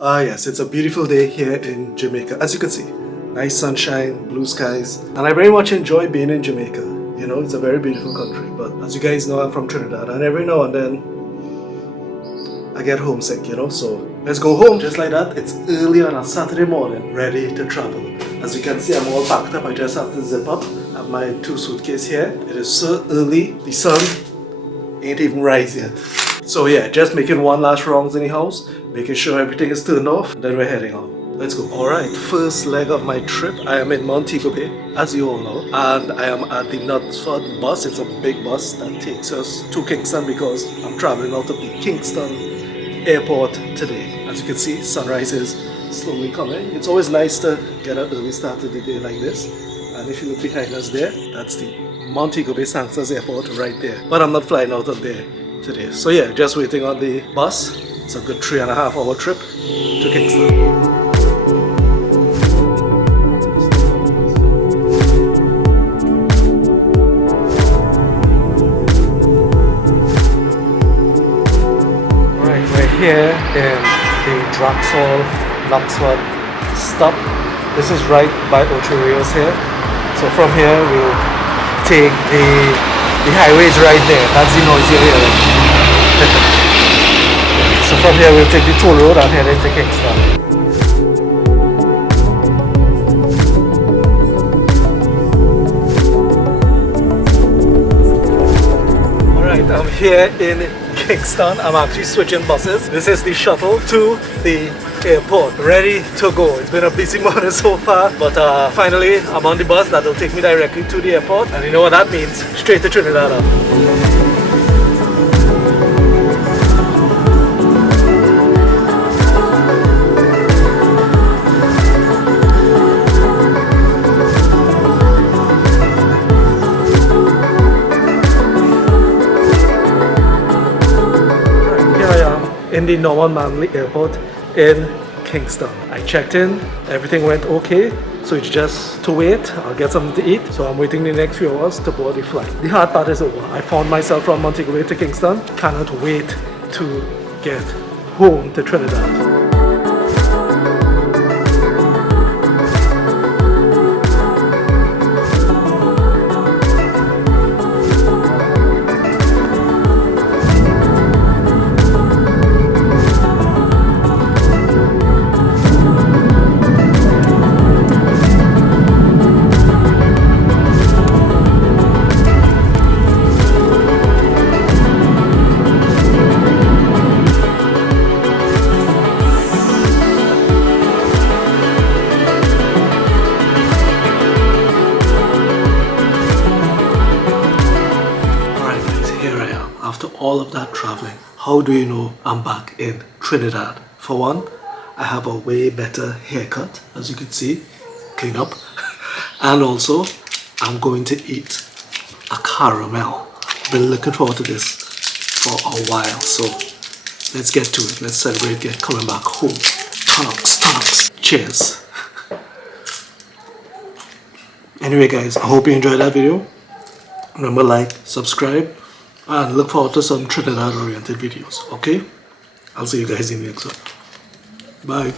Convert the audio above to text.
Ah yes, it's a beautiful day here in Jamaica. As you can see, nice sunshine, blue skies, and I very much enjoy being in Jamaica. You know, it's a very beautiful country, but as you guys know, I'm from Trinidad, and every now and then I get homesick, you know, so let's go home. Just like that, it's early on a Saturday morning, ready to travel. As you can see, I'm all packed up. I just have to zip up. I have my 2 suitcases here. It is so early, the sun ain't even rise yet. So yeah, just making one last rounds in the house, making sure everything is turned off, then we're heading out. Let's go. Alright, first leg of my trip. I am in Montego Bay, as you all know, and I am at the Knutsford bus. It's a big bus that takes us to Kingston because I'm traveling out of the Kingston airport today. As you can see, sunrise is slowly coming. It's always nice to get an early start to the day like this. And if you look behind us there, that's the Montego Bay Sanchez Airport right there. But I'm not flying out of there today. So yeah, just waiting on the bus. It's a good 3.5 hour trip to Kingston. Here in the Knutsford stop. This is right by Ocherios here. So from here we'll take the highways right there. That's the noisy area. So from here we'll take the toll road and head into Kingston. Alright, I'm here in Kingston. I'm actually switching buses. This is the shuttle to the airport, ready to go. It's been a busy morning so far, but finally I'm on the bus that will take me directly to the airport, and you know what that means, straight to Trinidad. In the Norman Manley Airport in Kingston. I checked in, everything went okay, so it's just to wait. I'll get something to eat, so I'm waiting the next few hours to board the flight. The hard part is over. I found myself from Montego Bay to Kingston. Cannot wait to get home to Trinidad. After all of that traveling, how do you know I'm back in Trinidad? For one, I have a way better haircut, as you can see, clean up. And also, I'm going to eat a caramel. Been looking forward to this for a while, so let's get to it. Let's celebrate coming back home. Tonics. Cheers. Anyway guys, I hope you enjoyed that video. Remember, like, subscribe, and look forward to some Trinidad oriented videos, okay? I'll see you guys in the next one. Bye.